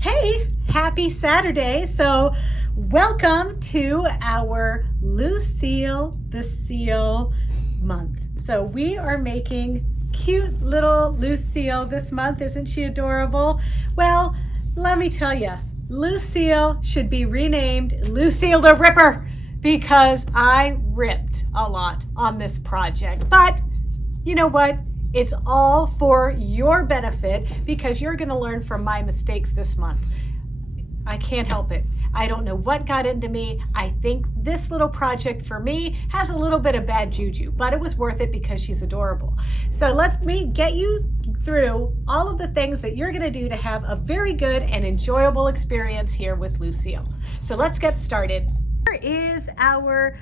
Hey, happy Saturday. So welcome to our Lucille the Seal month. So we are making cute little Lucille this month. Isn't she adorable? Well, let me tell you, Lucille should be renamed Lucille the Ripper because I ripped a lot on this project. But you know what? It's all for your benefit because you're going to learn from my mistakes this month. I can't help it. I don't know what got into me. I think this little project for me has a little bit of bad juju, but it was worth it because she's adorable. So let me get you through all of the things that you're going to do to have a very good and enjoyable experience here with Lucille. So let's get started. Here is our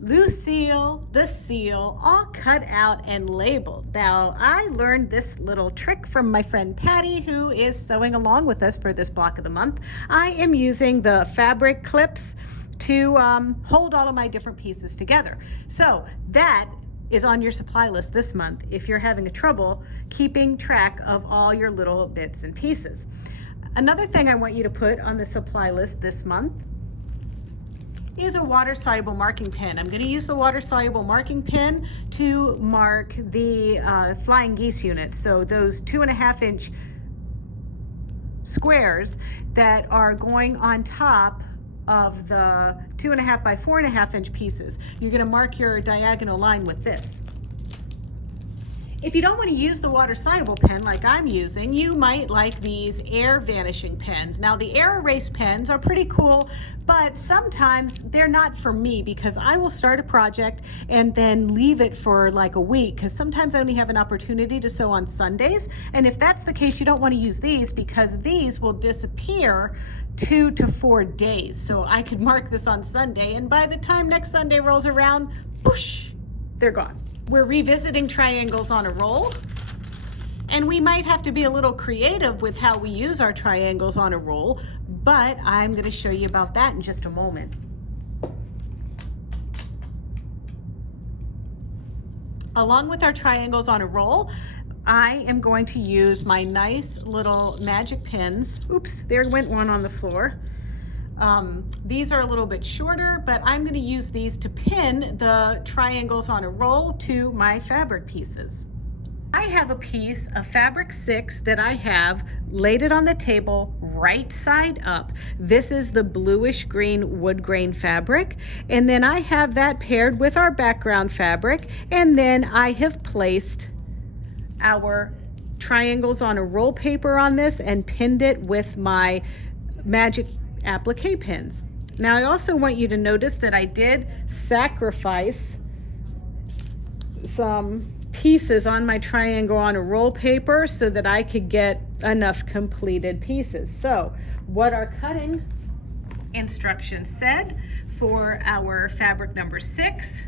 Lucille the Seal, all cut out and labeled. Now, I learned this little trick from my friend Patty, who is sewing along with us for this block of the month. I am using the fabric clips to hold all of my different pieces together. So that is on your supply list this month if you're having a trouble keeping track of all your little bits and pieces. Another thing I want you to put on the supply list this month is a water-soluble marking pen. I'm going to use the water-soluble marking pen to mark the flying geese units. So those 2.5-inch squares that are going on top of the 2.5 by 4.5-inch pieces. You're going to mark your diagonal line with this. If you don't want to use the water-soluble pen like I'm using, you might like these air vanishing pens. Now, the air erase pens are pretty cool, but sometimes they're not for me because I will start a project and then leave it for like a week because sometimes I only have an opportunity to sew on Sundays. And if that's the case, you don't want to use these because these will disappear 2 to 4 days. So I could mark this on Sunday, and by the time next Sunday rolls around, whoosh, they're gone. We're revisiting triangles on a roll, and we might have to be a little creative with how we use our triangles on a roll, but I'm going to show you about that in just a moment. Along with our triangles on a roll, I am going to use my nice little magic pins. Oops, there went one on the floor. These are a little bit shorter, but I'm going to use these to pin the triangles on a roll to my fabric pieces. I have a piece of fabric 6 that I have laid it on the table right side up. This is the bluish green wood grain fabric, and then I have that paired with our background fabric, and then I have placed our triangles on a roll paper on this and pinned it with my magic applique pins. Now, I also want you to notice that I did sacrifice some pieces on my triangle on a roll paper so that I could get enough completed pieces. So what our cutting instructions said for our fabric number 6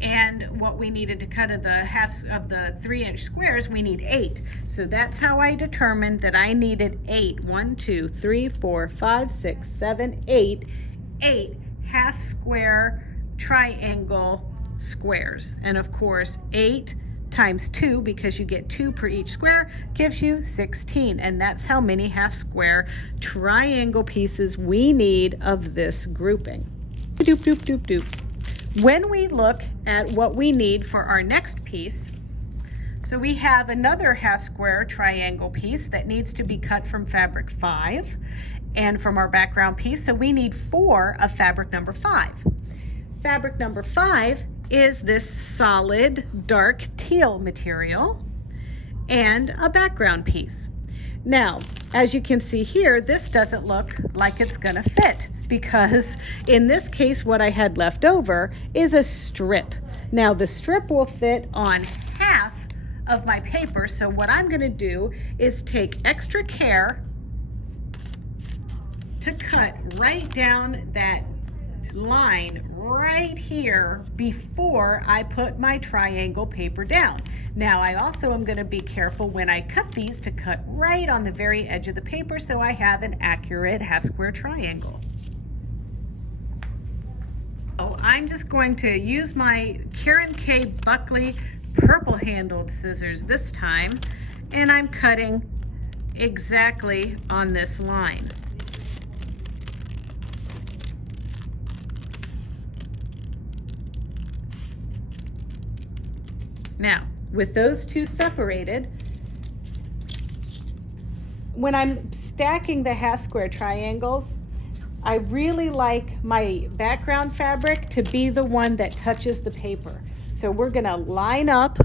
and what we needed to cut of the halves of the 3-inch squares, we need 8. So that's how I determined that I needed 8. 1, 2, 3, 4, 5, 6, 7, 8 half square triangle squares. And of course, 8 times 2, because you get 2 per each square, gives you 16. And that's how many half square triangle pieces we need of this grouping. Doop, doop, doop, doop. When we look at what we need for our next piece, so we have another half square triangle piece that needs to be cut from fabric 5 and from our background piece, so we need 4 of fabric number 5. Fabric number 5 is this solid dark teal material and a background piece. Now, as you can see here, this doesn't look like it's gonna fit because in this case, what I had left over is a strip. Now, the strip will fit on half of my paper, so what I'm gonna do is take extra care to cut right down that line right here before I put my triangle paper down. Now, I also am going to be careful when I cut these to cut right on the very edge of the paper so I have an accurate half square triangle. So I'm just going to use my Karen K. Buckley purple handled scissors this time, and I'm cutting exactly on this line. Now, with those two separated, when I'm stacking the half square triangles, I really like my background fabric to be the one that touches the paper. So we're gonna line up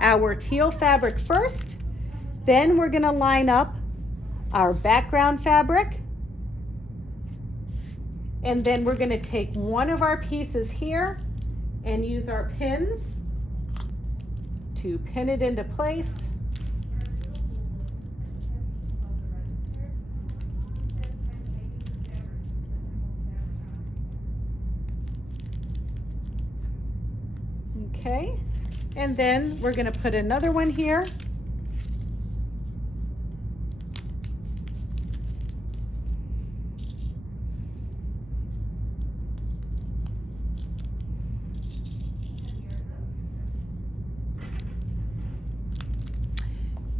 our teal fabric first, then we're gonna line up our background fabric, and then we're gonna take one of our pieces here and use our pins to pin it into place. Okay, and then we're going to put another one here.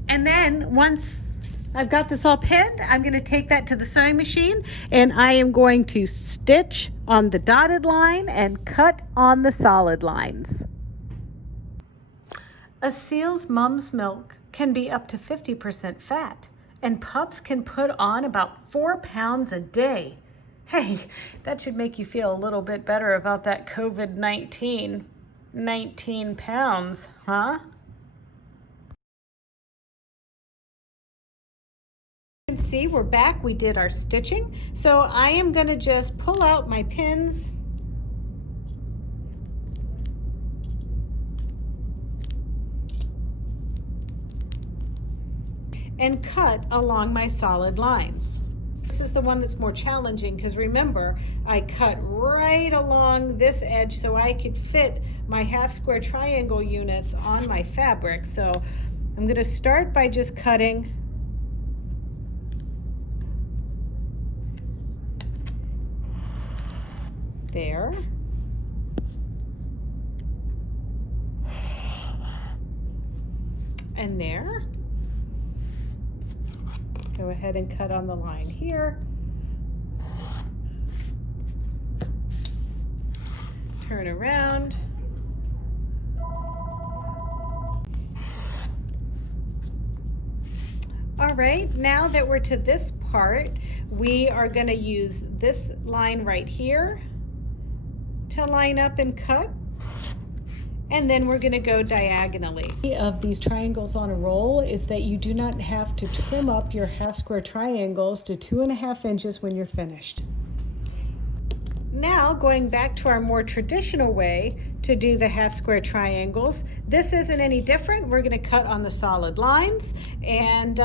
And then once I've got this all pinned, I'm going to take that to the sewing machine and I am going to stitch on the dotted line and cut on the solid lines. A seal's mom's milk can be up to 50% fat, and pups can put on about 4 pounds a day. Hey, that should make you feel a little bit better about that COVID-19. 19 pounds, huh? You can see we're back. We did our stitching. So I am going to just pull out my pins. And cut along my solid lines. This is the one that's more challenging because remember, I cut right along this edge so I could fit my half square triangle units on my fabric. So I'm going to start by just cutting there. And there. Go ahead and cut on the line here. Turn around. All right, now that we're to this part, we are going to use this line right here to line up and cut. And then we're going to go diagonally. Of these triangles on a roll is that you do not have to trim up your half square triangles to 2.5 inches when you're finished. Now going back to our more traditional way to do the half square triangles, this isn't any different. We're going to cut on the solid lines and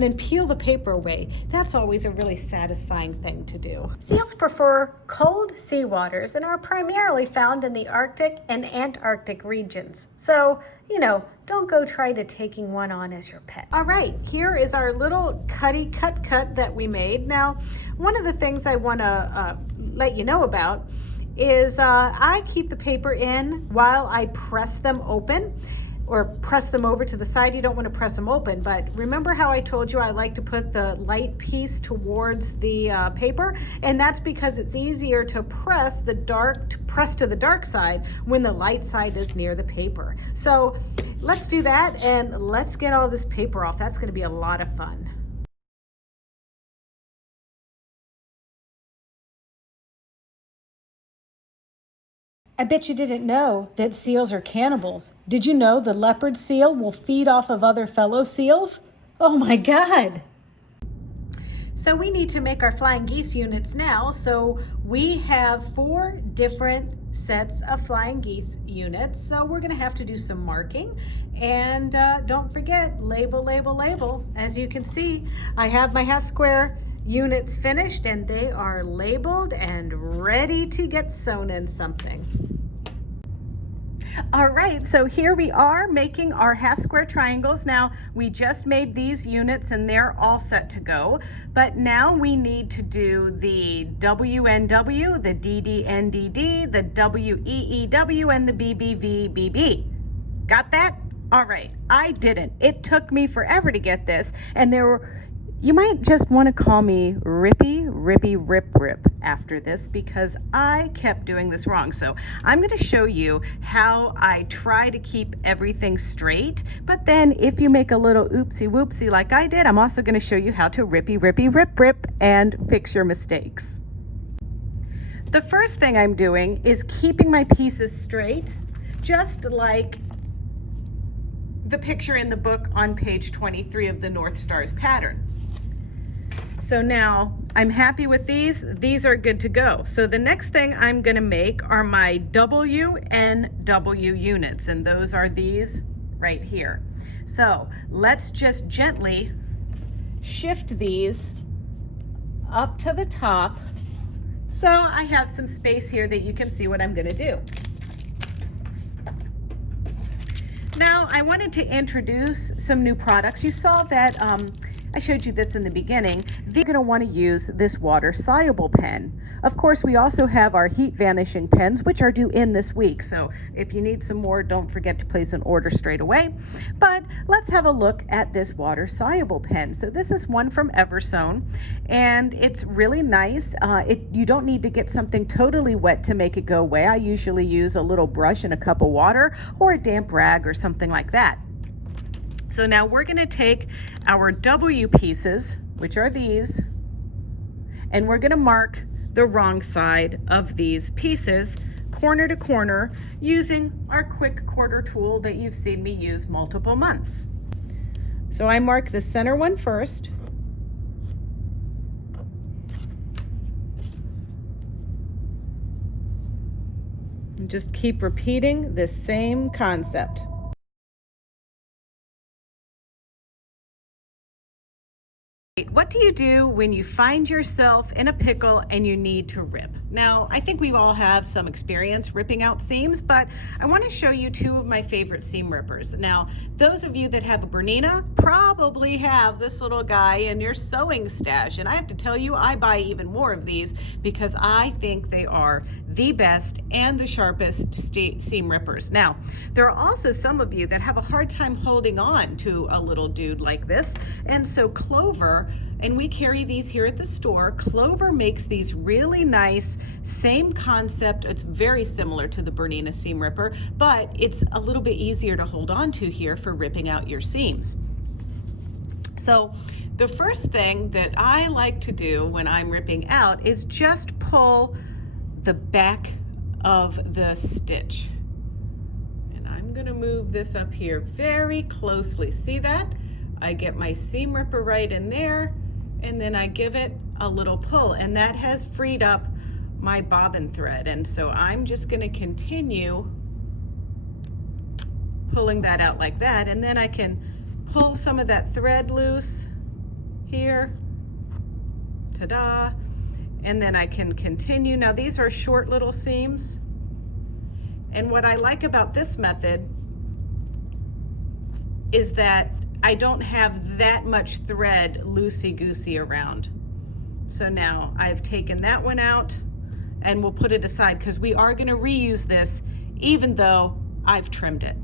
then peel the paper away. That's always a really satisfying thing to do. Seals prefer cold sea waters and are primarily found in the Arctic and Antarctic regions. So, you know, don't go try to taking one on as your pet. All right, here is our little cut that we made. Now, one of the things I want to let you know about is I keep the paper in while I press them open, or press them over to the side. You don't want to press them open, but remember how I told you I like to put the light piece towards the paper, and that's because it's easier to press to the dark side when the light side is near the paper. So let's do that and let's get all this paper off. That's going to be a lot of fun. I bet you didn't know that seals are cannibals. Did you know the leopard seal will feed off of other fellow seals? Oh my God. So we need to make our flying geese units now. So we have 4 different sets of flying geese units. So we're gonna have to do some marking. And don't forget, label, label, label. As you can see, I have my half square units finished and they are labeled and ready to get sewn in something. All right, so here we are making our half square triangles. Now we just made these units and they're all set to go, but now we need to do the WNW, the DDNDD, the WEEW, and the BBVBB. Got that? All right, I didn't. It took me forever to get this, and there were, you might just want to call me Rippy, Rip after this because I kept doing this wrong. So I'm going to show you how I try to keep everything straight, but then if you make a little oopsie whoopsie like I did, I'm also going to show you how to Rippy, Rip and fix your mistakes. The first thing I'm doing is keeping my pieces straight, just like the picture in the book on page 23 of the North Stars pattern. So now I'm happy with these. These are good to go. So the next thing I'm going to make are my W and W units, and those are these right here. So let's just gently shift these up to the top so I have some space here that you can see what I'm going to do. Now, I wanted to introduce some new products. You saw that I showed you this in the beginning. You're going to want to use this water-soluble pen. Of course, we also have our heat vanishing pens, which are due in this week. So if you need some more, don't forget to place an order straight away. But let's have a look at this water-soluble pen. So this is one from Eversone, and it's really nice. You don't need to get something totally wet to make it go away. I usually use a little brush and a cup of water or a damp rag or something like that. So now we're going to take our W pieces, which are these, and we're going to mark the wrong side of these pieces, corner to corner, using our quick quarter tool that you've seen me use multiple months. So I mark the center one first. And just keep repeating the same concept. What do you do when you find yourself in a pickle and you need to rip? Now, I think we all have some experience ripping out seams, but I want to show you two of my favorite seam rippers. Now, those of you that have a Bernina probably have this little guy in your sewing stash, and I have to tell you, I buy even more of these because I think they are the best and the sharpest seam rippers. Now, there are also some of you that have a hard time holding on to a little dude like this, and so Clover, and we carry these here at the store, Clover makes these really nice, same concept. It's very similar to the Bernina seam ripper, but it's a little bit easier to hold on to here for ripping out your seams. So the first thing that I like to do when I'm ripping out is just pull the back of the stitch. And I'm going to move this up here very closely. See that? I get my seam ripper right in there, and then I give it a little pull, and that has freed up my bobbin thread. And so I'm just going to continue pulling that out like that, and then I can pull some of that thread loose here. Ta-da! And then I can continue. Now these are short little seams, and what I like about this method is that I don't have that much thread loosey-goosey around. So now I've taken that one out, and we'll put it aside because we are going to reuse this even though I've trimmed it.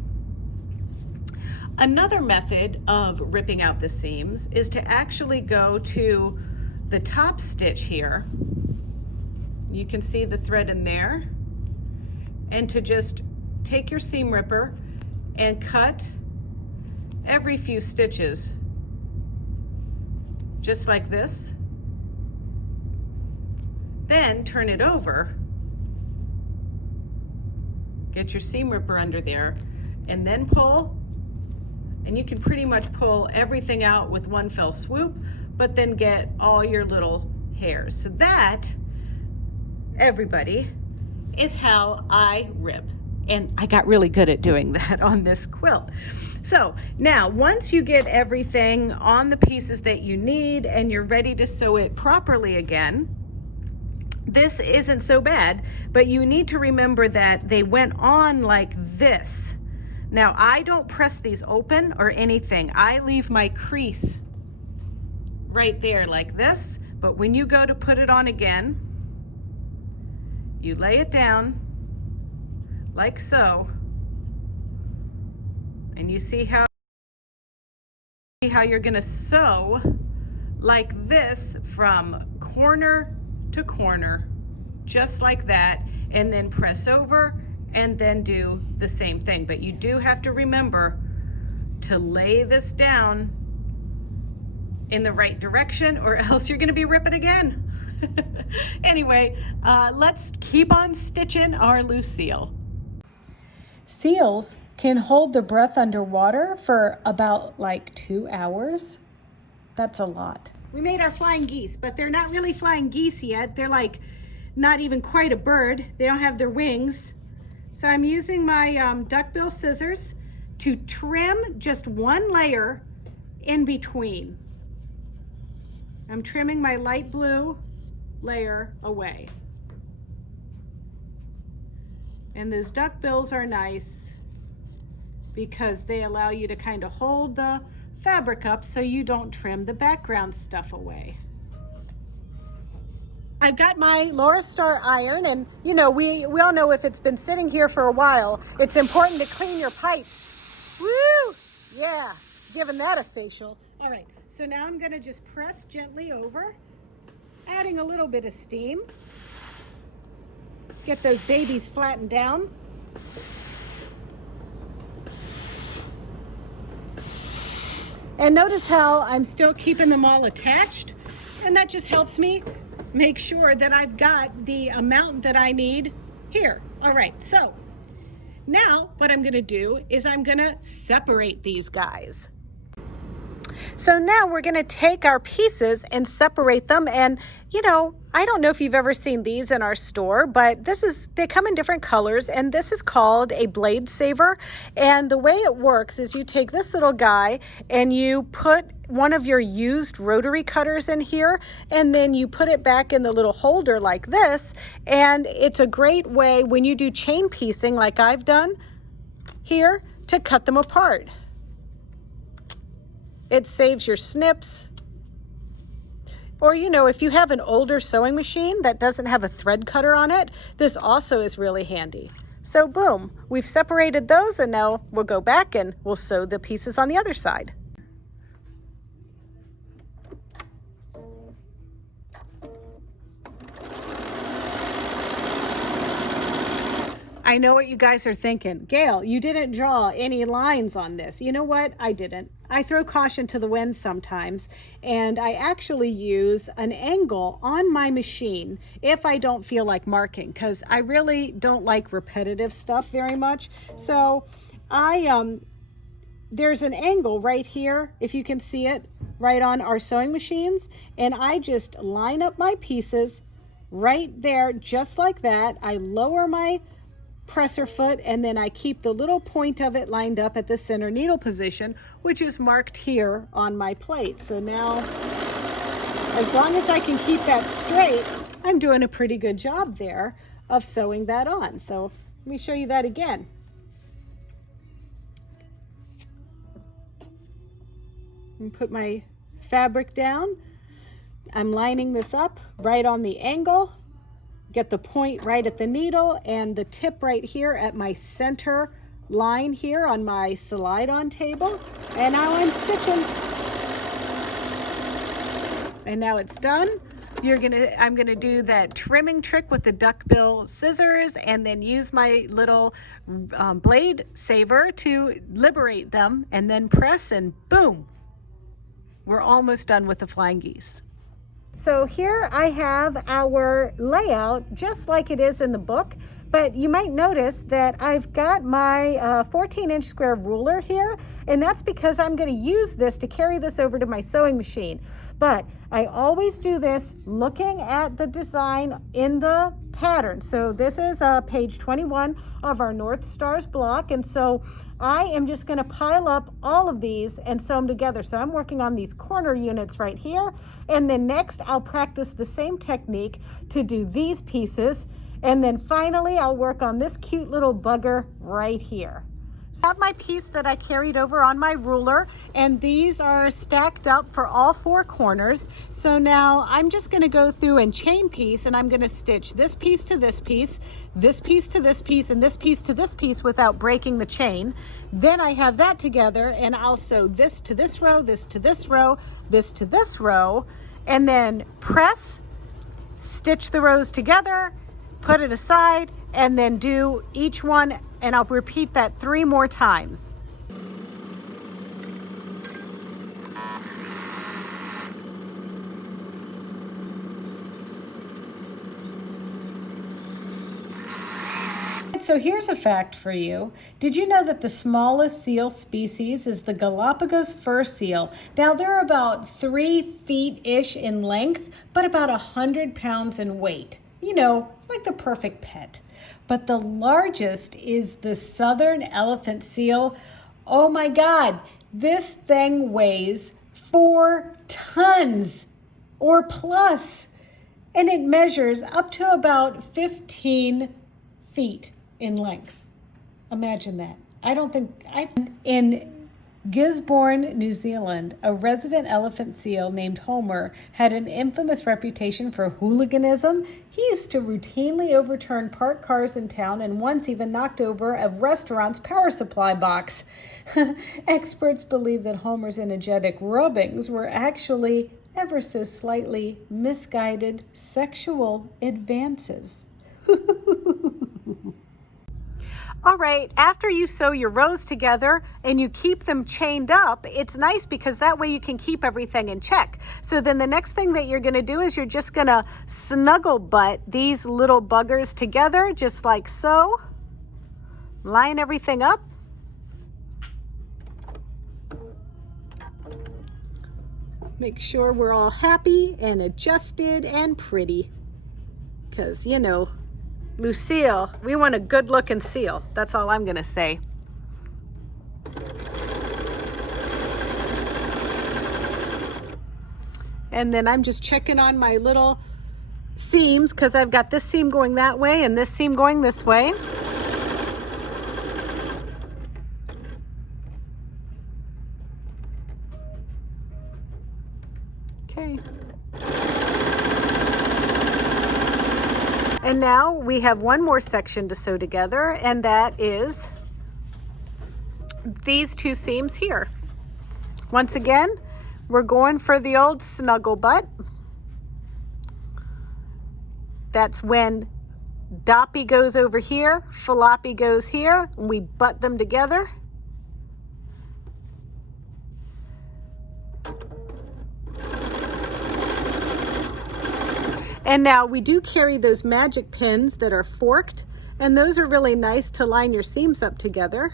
Another method of ripping out the seams is to actually go to the top stitch here. You can see the thread in there, and to just take your seam ripper and cut every few stitches, just like this. Then turn it over, get your seam ripper under there, and then pull, and you can pretty much pull everything out with one fell swoop, but then get all your little hairs. So that, everybody, is how I rip. And I got really good at doing that on this quilt. So now, once you get everything on the pieces that you need and you're ready to sew it properly again, this isn't so bad, but you need to remember that they went on like this. Now, I don't press these open or anything. I leave my crease right there like this, but when you go to put it on again, you lay it down like so, And you see how you're gonna sew like this from corner to corner, just like that, and then press over and then do the same thing. But you do have to remember to lay this down in the right direction, or else you're gonna be ripping again. Anyway, let's keep on stitching our Lucille. Seals can hold their breath underwater for about like 2 hours. That's a lot. We made our flying geese, but they're not really flying geese yet. They're like not even quite a bird. They don't have their wings. So I'm using my duckbill scissors to trim just one layer in between. I'm trimming my light blue layer away. And those duckbills are nice because they allow you to kind of hold the fabric up so you don't trim the background stuff away. I've got my Laura Star iron, and you know, we all know if it's been sitting here for a while, it's important to clean your pipes. Woo! Yeah, giving that a facial. All right, so now I'm gonna just press gently over, adding a little bit of steam. Get those babies flattened down. And notice how I'm still keeping them all attached, and that just helps me make sure that I've got the amount that I need here. All right, so now what I'm gonna do is I'm gonna separate these guys. So now we're gonna take our pieces and separate them. And you know, I don't know if you've ever seen these in our store, but they come in different colors, and this is called a blade saver. And the way it works is you take this little guy and you put one of your used rotary cutters in here, and then you put it back in the little holder like this. And it's a great way when you do chain piecing like I've done here to cut them apart. It saves your snips. Or, you know, if you have an older sewing machine that doesn't have a thread cutter on it, this also is really handy. So boom, we've separated those, and now we'll go back and we'll sew the pieces on the other side. I know what you guys are thinking. Gayle, you didn't draw any lines on this. You know what? I didn't. I throw caution to the wind sometimes, and I actually use an angle on my machine if I don't feel like marking, because I really don't like repetitive stuff very much. So there's an angle right here, if you can see it, right on our sewing machines, and I just line up my pieces right there, just like that. I lower my presser foot, and then I keep the little point of it lined up at the center needle position, which is marked here on my plate. So now, as long as I can keep that straight, I'm doing a pretty good job there of sewing that on. So let me show you that again. And put my fabric down. I'm lining this up right on the angle. Get the point right at the needle and the tip right here at my center line here on my slide-on table. And now I'm stitching. And now it's done. I'm gonna do that trimming trick with the duckbill scissors, and then use my little blade saver to liberate them, and then press, and boom, we're almost done with the flying geese. So here I have our layout just like it is in the book, but you might notice that I've got my 14-inch square ruler here, and that's because I'm going to use this to carry this over to my sewing machine. But I always do this looking at the design in the pattern. So this is page 21 of our North Stars block, and so I am just going to pile up all of these and sew them together. So I'm working on these corner units right here, and then next I'll practice the same technique to do these pieces, and then finally I'll work on this cute little bugger right here. I have my piece that I carried over on my ruler, and these are stacked up for all four corners. So now I'm just going to go through and chain piece, and I'm going to stitch this piece to this piece, this piece to this piece, and this piece to this piece without breaking the chain. Then I have that together, and I'll sew this to this row, this to this row, this to this row, and then press, stitch the rows together, put it aside, and then do each one, and I'll repeat that 3 more times. So here's a fact for you. Did you know that the smallest seal species is the Galapagos fur seal? Now they're about 3 feet-ish in length, but about 100 pounds in weight. You know, like the perfect pet. But the largest is the southern elephant seal. Oh my God, this thing weighs 4 tons or plus, and it measures up to about 15 feet in length. Imagine that. In Gisborne, New Zealand, a resident elephant seal named Homer had an infamous reputation for hooliganism. He used to routinely overturn parked cars in town and once even knocked over a restaurant's power supply box. Experts believe that Homer's energetic rubbings were actually ever so slightly misguided sexual advances. All right, after you sew your rows together and you keep them chained up, it's nice because that way you can keep everything in check. So then the next thing that you're gonna do is you're just gonna snuggle butt these little buggers together, just like so. Line everything up. Make sure we're all happy and adjusted and pretty. Because, you know, Lucille, we want a good looking seal. That's all I'm gonna say. And then I'm just checking on my little seams because I've got this seam going that way and this seam going this way. Okay. And now we have one more section to sew together, and that is these 2 seams here. Once again, we're going for the old snuggle butt. That's when Doppy goes over here, Floppy goes here, and we butt them together. And now we do carry those magic pins that are forked, and those are really nice to line your seams up together.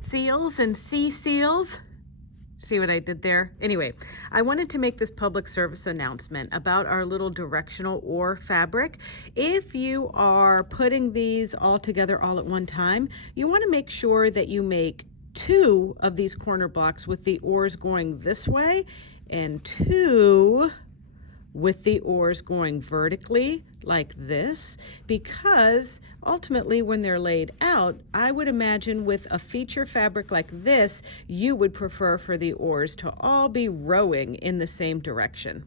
Seals and sea seals. See what I did there? Anyway, I wanted to make this public service announcement about our little directional oar fabric. If you are putting these all together all at one time, you want to make sure that you make 2 of these corner blocks with the oars going this way and 2 with the oars going vertically like this, because ultimately when they're laid out, I would imagine with a feature fabric like this, you would prefer for the oars to all be rowing in the same direction.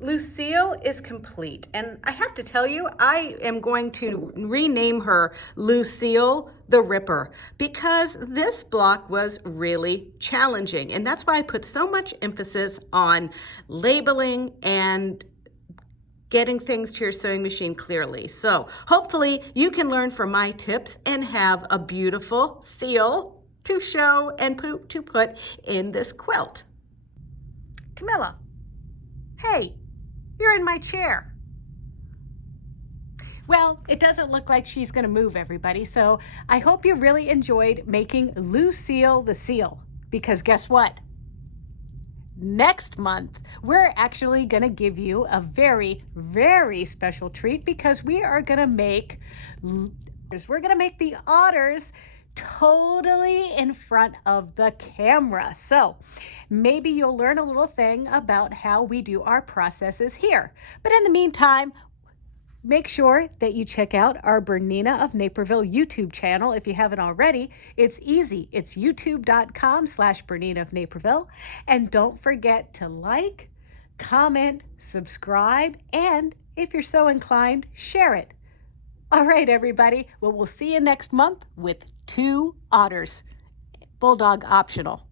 Lucille is complete, and I have to tell you, I am going to rename her Lucille the Ripper, because this block was really challenging, and that's why I put so much emphasis on labeling and getting things to your sewing machine clearly. So hopefully you can learn from my tips and have a beautiful seal to show and to put in this quilt. Camilla, hey, you're in my chair. Well, it doesn't look like she's gonna move, everybody, so I hope you really enjoyed making Lucille the Seal, because guess what? Next month, we're actually gonna give you a very, very special treat, because we are gonna make the otters totally in front of the camera. So maybe you'll learn a little thing about how we do our processes here. But in the meantime, make sure that you check out our Bernina of Naperville YouTube channel if you haven't already. It's easy. It's youtube.com/Bernina of Naperville. And don't forget to like, comment, subscribe, and if you're so inclined, share it. All right, everybody. Well, we'll see you next month with 2 otters. Bulldog optional.